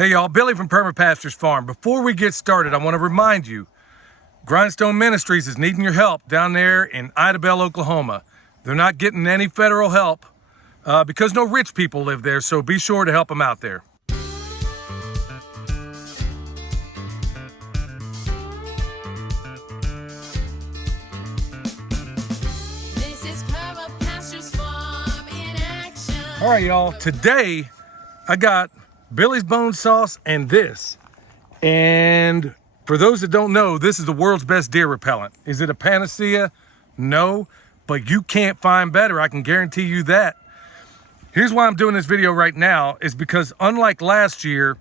Hey y'all, Billy from Perma Pastures Farm. Before we get started, I want to remind you, Grindstone Ministries is needing your help down there in Idabel, Oklahoma. They're not getting any federal help because no rich people live there, so be sure to help them out there. This is Perma Pastures Farm in action. All right, y'all, today I got Billy's bone sauce and this. And for those that don't know, this is the world's best deer repellent. Is it a panacea? No, but you can't find better. I can guarantee you that. Here's why I'm doing this video right now is because unlike last year,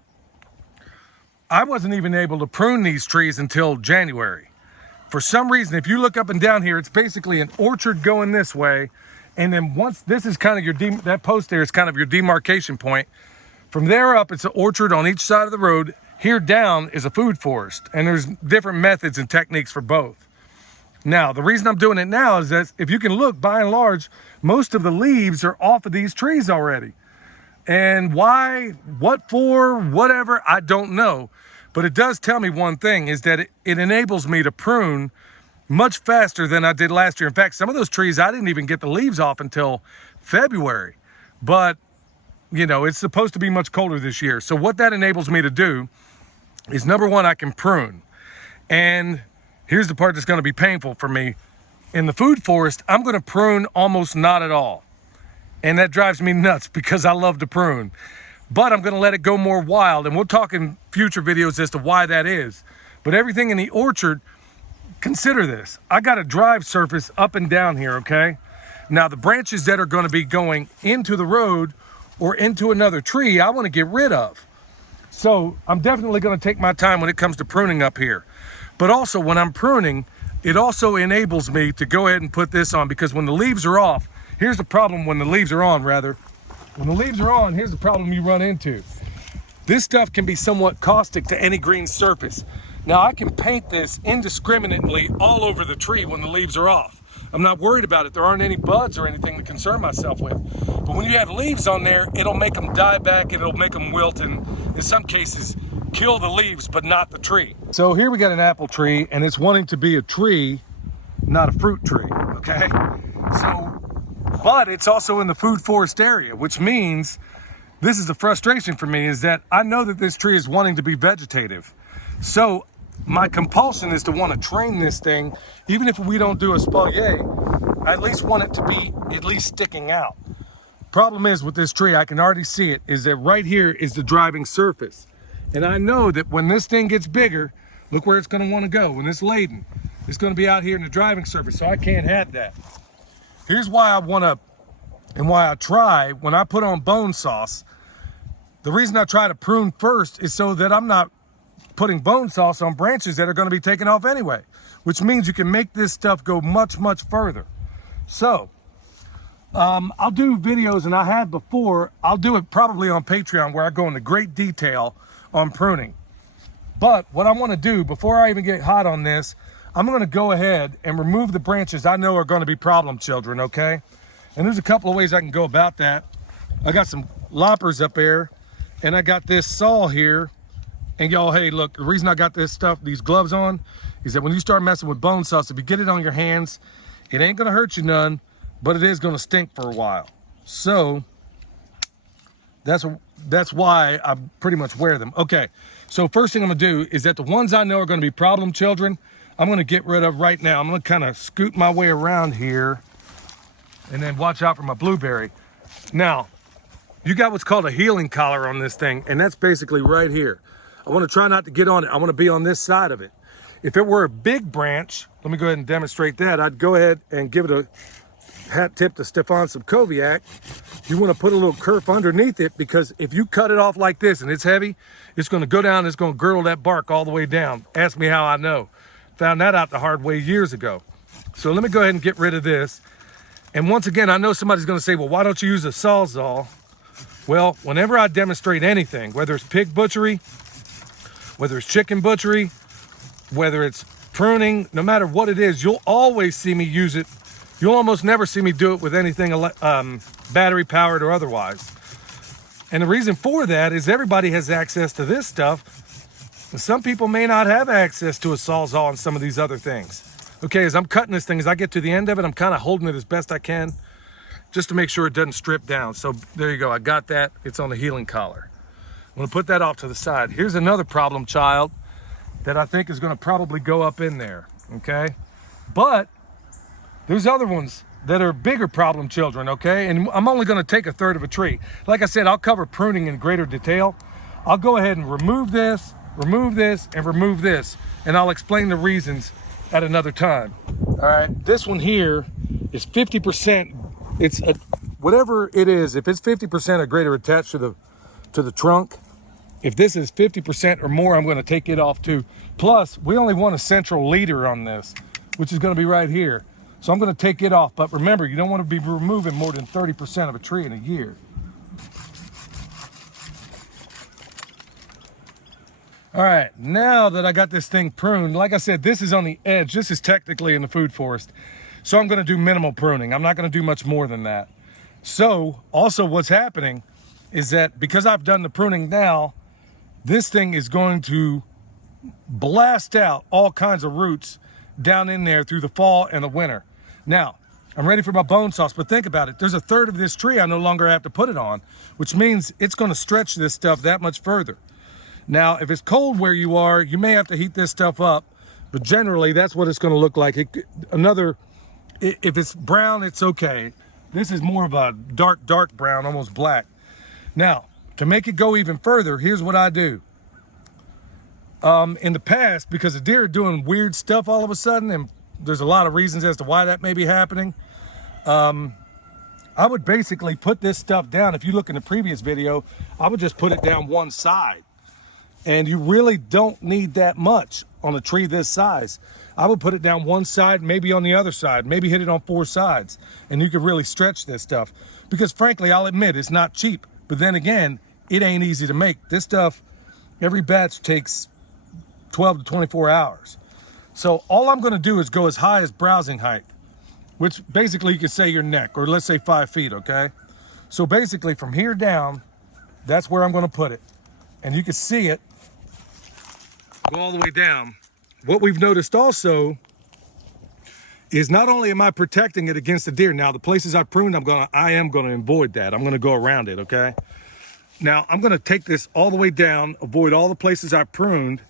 I wasn't even able to prune these trees until January. For some reason, if you look up and down here, it's basically an orchard going this way. And then once this is kind of your, that post there is kind of your demarcation point. From there up, it's an orchard on each side of the road. Here down is a food forest, and there's different methods and techniques for both. Now, the reason I'm doing it now is that if you can look, by and large, most of the leaves are off of these trees already. And why, what for, whatever, I don't know. But it does tell me one thing, is that it enables me to prune much faster than I did last year. In fact, some of those trees, I didn't even get the leaves off until February. But you know, it's supposed to be much colder this year. So what that enables me to do is, number one, I can prune. And here's the part that's gonna be painful for me. In the food forest, I'm gonna prune almost not at all. And that drives me nuts because I love to prune. But I'm gonna let it go more wild, and we'll talk in future videos as to why that is. But everything in the orchard, consider this. I got a drive surface up and down here, okay? Now the branches that are gonna be going into the road or into another tree, I want to get rid of. So I'm definitely going to take my time when it comes to pruning up here. But also when I'm pruning, it also enables me to go ahead and put this on, because when the leaves are off, here's the problem when the leaves are on, rather. When the leaves are on, here's the problem you run into. This stuff can be somewhat caustic to any green surface. Now I can paint this indiscriminately all over the tree when the leaves are off. I'm not worried about it. There aren't any buds or anything to concern myself with. But when you have leaves on there, it'll make them die back, it'll make them wilt, and in some cases, kill the leaves, but not the tree. So here we got an apple tree, and it's wanting to be a tree, not a fruit tree, okay? So, but it's also in the food forest area, which means, this is the frustration for me, is that I know that this tree is wanting to be vegetative. So, my compulsion is to want to train this thing, even if we don't do a espalier, I at least want it to be at least sticking out. Problem is with this tree, I can already see it, is that right here is the driving surface. And I know that when this thing gets bigger, look where it's going to want to go. When it's laden, it's going to be out here in the driving surface, so I can't have that. Here's why I want to, and why I try, when I put on bone sauce, the reason I try to prune first is so that I'm not putting bone sauce on branches that are going to be taken off anyway, which means you can make this stuff go much, much further. So, I'll do videos, and I have before. I'll do it probably on Patreon, where I go into great detail on pruning. But what I want to do, before I even get hot on this, I'm going to go ahead and remove the branches I know are going to be problem children, okay? And there's a couple of ways I can go about that. I got some loppers up there, and I got this saw here. And y'all, hey, look, the reason I got this stuff, these gloves on, is that when you start messing with bone sauce, if you get it on your hands, it ain't gonna hurt you none, but it is gonna stink for a while. So, that's why I pretty much wear them. Okay, so first thing I'm gonna do is that the ones I know are gonna be problem children, I'm gonna get rid of right now. I'm gonna kind of scoot my way around here, and then watch out for my blueberry. Now, you got what's called a healing collar on this thing, and that's basically right here. I want to try not to get on it. I want to be on this side of it. If it were a big branch, let me go ahead and demonstrate that. I'd go ahead and give it a hat tip to Stefan Subkowiak. You want to put a little kerf underneath it, because if you cut it off like this and it's heavy, it's going to go down, it's going to girdle that bark all the way down. Ask me how I know. Found that out the hard way years ago. So let me go ahead and get rid of this. And once again, I know somebody's going to say, well, why don't you use a sawzall? Well, whenever I demonstrate anything, whether it's pig butchery, whether it's chicken butchery, whether it's pruning, no matter what it is, you'll always see me use it. You'll almost never see me do it with anything battery powered or otherwise. And the reason for that is everybody has access to this stuff. And some people may not have access to a Sawzall and some of these other things. Okay, as I'm cutting this thing, as I get to the end of it, I'm kind of holding it as best I can just to make sure it doesn't strip down. So there you go, I got that. It's on the healing collar. I'm gonna put that off to the side. Here's another problem child that I think is gonna probably go up in there, okay? But there's other ones that are bigger problem children, okay? And I'm only gonna take a third of a tree. Like I said, I'll cover pruning in greater detail. I'll go ahead and remove this, and remove this, and I'll explain the reasons at another time. All right, this one here is 50%. It's whatever it is, if it's 50% or greater attached to the trunk, if this is 50% or more, I'm gonna take it off too. Plus, we only want a central leader on this, which is gonna be right here. So I'm gonna take it off, but remember, you don't wanna be removing more than 30% of a tree in a year. All right, now that I got this thing pruned, like I said, this is on the edge. This is technically in the food forest. So I'm gonna do minimal pruning. I'm not gonna do much more than that. So also what's happening is that because I've done the pruning now, this thing is going to blast out all kinds of roots down in there through the fall and the winter. Now, I'm ready for my bone sauce, but think about it. There's a third of this tree I no longer have to put it on, which means it's gonna stretch this stuff that much further. Now, if it's cold where you are, you may have to heat this stuff up, but generally that's what it's gonna look like. If it's brown, it's okay. This is more of a dark brown, almost black. Now, to make it go even further, here's what I do. In the past, because the deer are doing weird stuff all of a sudden, and there's a lot of reasons as to why that may be happening, I would basically put this stuff down. If you look in the previous video, I would just put it down one side. And you really don't need that much on a tree this size. I would put it down one side, maybe on the other side, maybe hit it on 4 sides, and you could really stretch this stuff. Because frankly, I'll admit, it's not cheap, but then again, it ain't easy to make. This stuff, every batch takes 12 to 24 hours. So all I'm gonna do is go as high as browsing height, which basically you could say your neck, or let's say 5 feet, okay? So basically from here down, that's where I'm gonna put it. And you can see it go all the way down. What we've noticed also is not only am I protecting it against the deer, now the places I pruned, I am gonna avoid that. I'm gonna go around it, okay? Now I'm gonna take this all the way down, avoid all the places I pruned,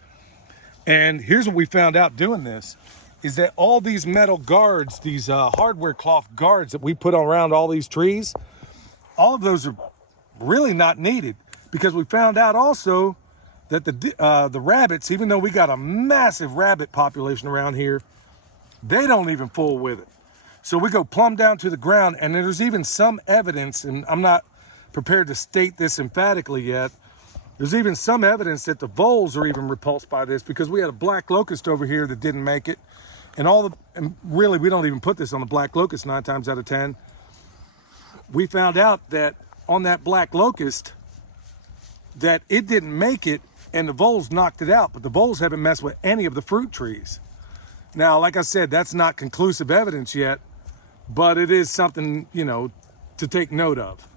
and here's what we found out doing this, is that all these metal guards, these hardware cloth guards that we put around all these trees, all of those are really not needed, because we found out also that the rabbits, even though we got a massive rabbit population around here, they don't even fool with it. So we go plumb down to the ground, and there's even some evidence, and I'm not prepared to state this emphatically yet, there's even some evidence that the voles are even repulsed by this, because we had a black locust over here that didn't make it, and really we don't even put this on the black locust 9 times out of 10. We found out that on that black locust, that it didn't make it, and the voles knocked it out, but the voles haven't messed with any of the fruit trees. Now, like I said, that's not conclusive evidence yet, but it is something, you know, to take note of.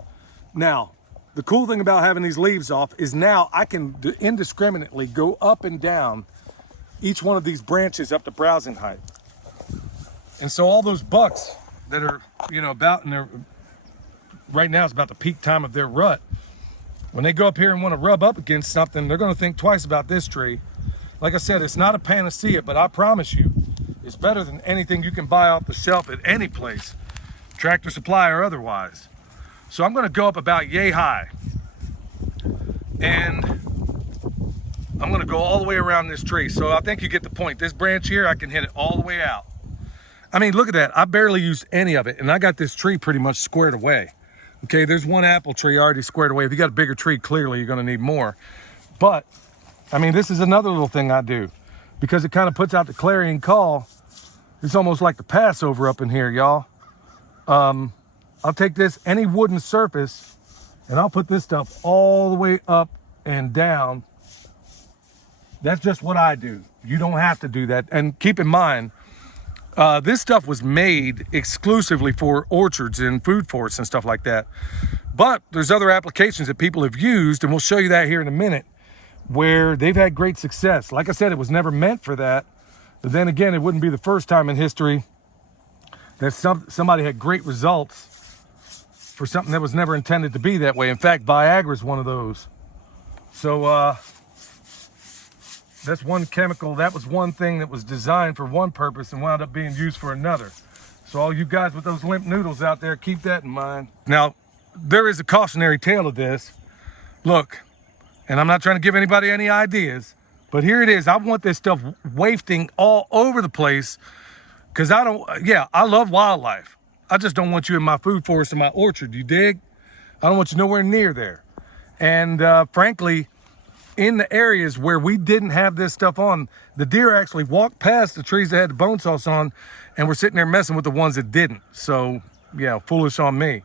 Now, the cool thing about having these leaves off is now I can indiscriminately go up and down each one of these branches up to browsing height. And so all those bucks that are, you know, about in their, right now it's about the peak time of their rut, when they go up here and want to rub up against something, they're going to think twice about this tree. Like I said, it's not a panacea, but I promise you, it's better than anything you can buy off the shelf at any place, Tractor Supply or otherwise. So I'm going to go up about yay high, and I'm going to go all the way around this tree. So I think you get the point. This branch here, I can hit it all the way out. I mean, look at that. I barely used any of it, and I got this tree pretty much squared away. Okay, there's one apple tree already squared away. If you got a bigger tree, clearly you're gonna need more. But, I mean, this is another little thing I do, because it kind of puts out the clarion call. It's almost like the Passover up in here, y'all. I'll take this, any wooden surface, and I'll put this stuff all the way up and down. That's just what I do. You don't have to do that. And keep in mind, This stuff was made exclusively for orchards and food forests and stuff like that. But there's other applications that people have used, and we'll show you that here in a minute, where they've had great success. Like I said, it was never meant for that. But then again, it wouldn't be the first time in history that somebody had great results for something that was never intended to be that way. In fact, Viagra is one of those. So that's one chemical. That was one thing that was designed for one purpose and wound up being used for another. So all you guys with those limp noodles out there, keep that in mind. Now, there is a cautionary tale of this. Look, and I'm not trying to give anybody any ideas, but here it is. I want this stuff wafting all over the place because I love wildlife. I just don't want you in my food forest in my orchard, you dig? I don't want you nowhere near there. And frankly, in the areas where we didn't have this stuff on, the deer actually walked past the trees that had the bone sauce on and were sitting there messing with the ones that didn't. So yeah, foolish on me.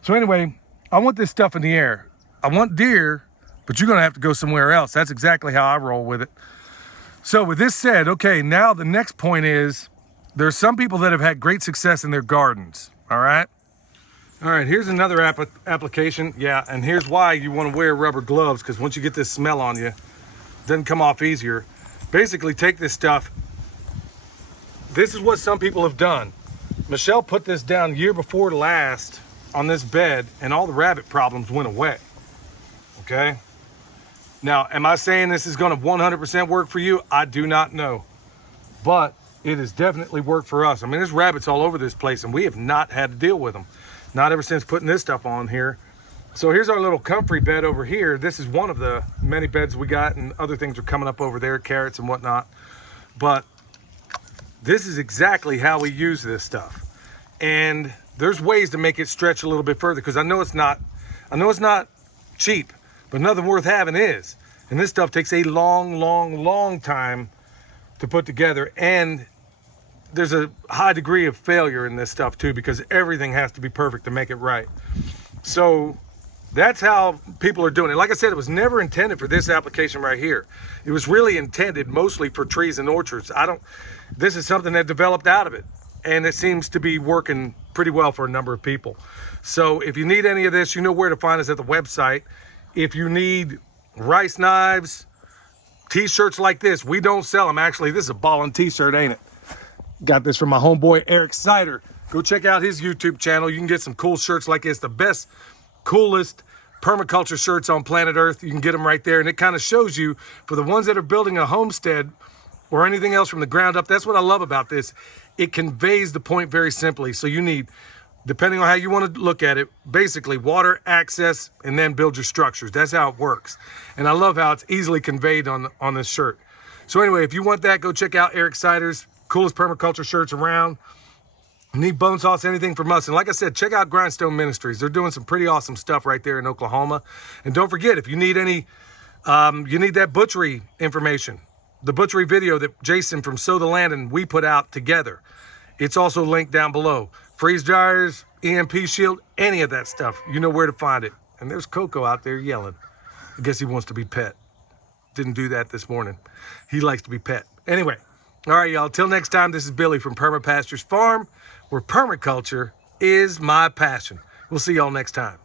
So anyway, I want this stuff in the air. I want deer, but you're gonna have to go somewhere else. That's exactly how I roll with it. So with this said, okay, now the next point is, there's some people that have had great success in their gardens, all right? All right, here's another application. Yeah, and here's why you want to wear rubber gloves, because once you get this smell on you, it doesn't come off easier. Basically, take this stuff. This is what some people have done. Michelle put this down year before last on this bed, and all the rabbit problems went away, okay? Now, am I saying this is going to 100% work for you? I do not know, but it has definitely worked for us. I mean, there's rabbits all over this place, and we have not had to deal with them. Not ever since putting this stuff on here. So here's our little comfrey bed over here. This is one of the many beds we got, and other things are coming up over there, carrots and whatnot. But this is exactly how we use this stuff. And there's ways to make it stretch a little bit further, because I know it's not cheap, but nothing worth having is. And this stuff takes a long time to put together, and there's a high degree of failure in this stuff too, because everything has to be perfect to make it right. So that's how people are doing it. Like I said, it was never intended for this application right here. It was really intended mostly for trees and orchards. This is something that developed out of it, and it seems to be working pretty well for a number of people. So if you need any of this, you know where to find us at the website. If you need rice knives, t-shirts like this, we don't sell them. Actually, this is a ballin' t-shirt, ain't it? Got this from my homeboy Eric Sider. Go check out his YouTube channel. You can get some cool shirts like this. The best, coolest permaculture shirts on planet Earth. You can get them right there. And it kind of shows you, for the ones that are building a homestead or anything else from the ground up, that's what I love about this. It conveys the point very simply. So you need, depending on how you want to look at it, basically water, access, and then build your structures. That's how it works. And I love how it's easily conveyed on this shirt. So anyway, if you want that, go check out Eric Sider's coolest permaculture shirts around. Need bone sauce, anything from us. And like I said, check out Grindstone Ministries. They're doing some pretty awesome stuff right there in Oklahoma. And don't forget, if you need any, you need that butchery information, the butchery video that Jason from Sow the Land and we put out together. It's also linked down below. Freeze dryers, EMP shield, any of that stuff. You know where to find it. And there's Coco out there yelling. I guess he wants to be pet. Didn't do that this morning. He likes to be pet. Anyway. All right, y'all. Till next time, this is Billy from Perma Pastures Farm, where permaculture is my passion. We'll see y'all next time.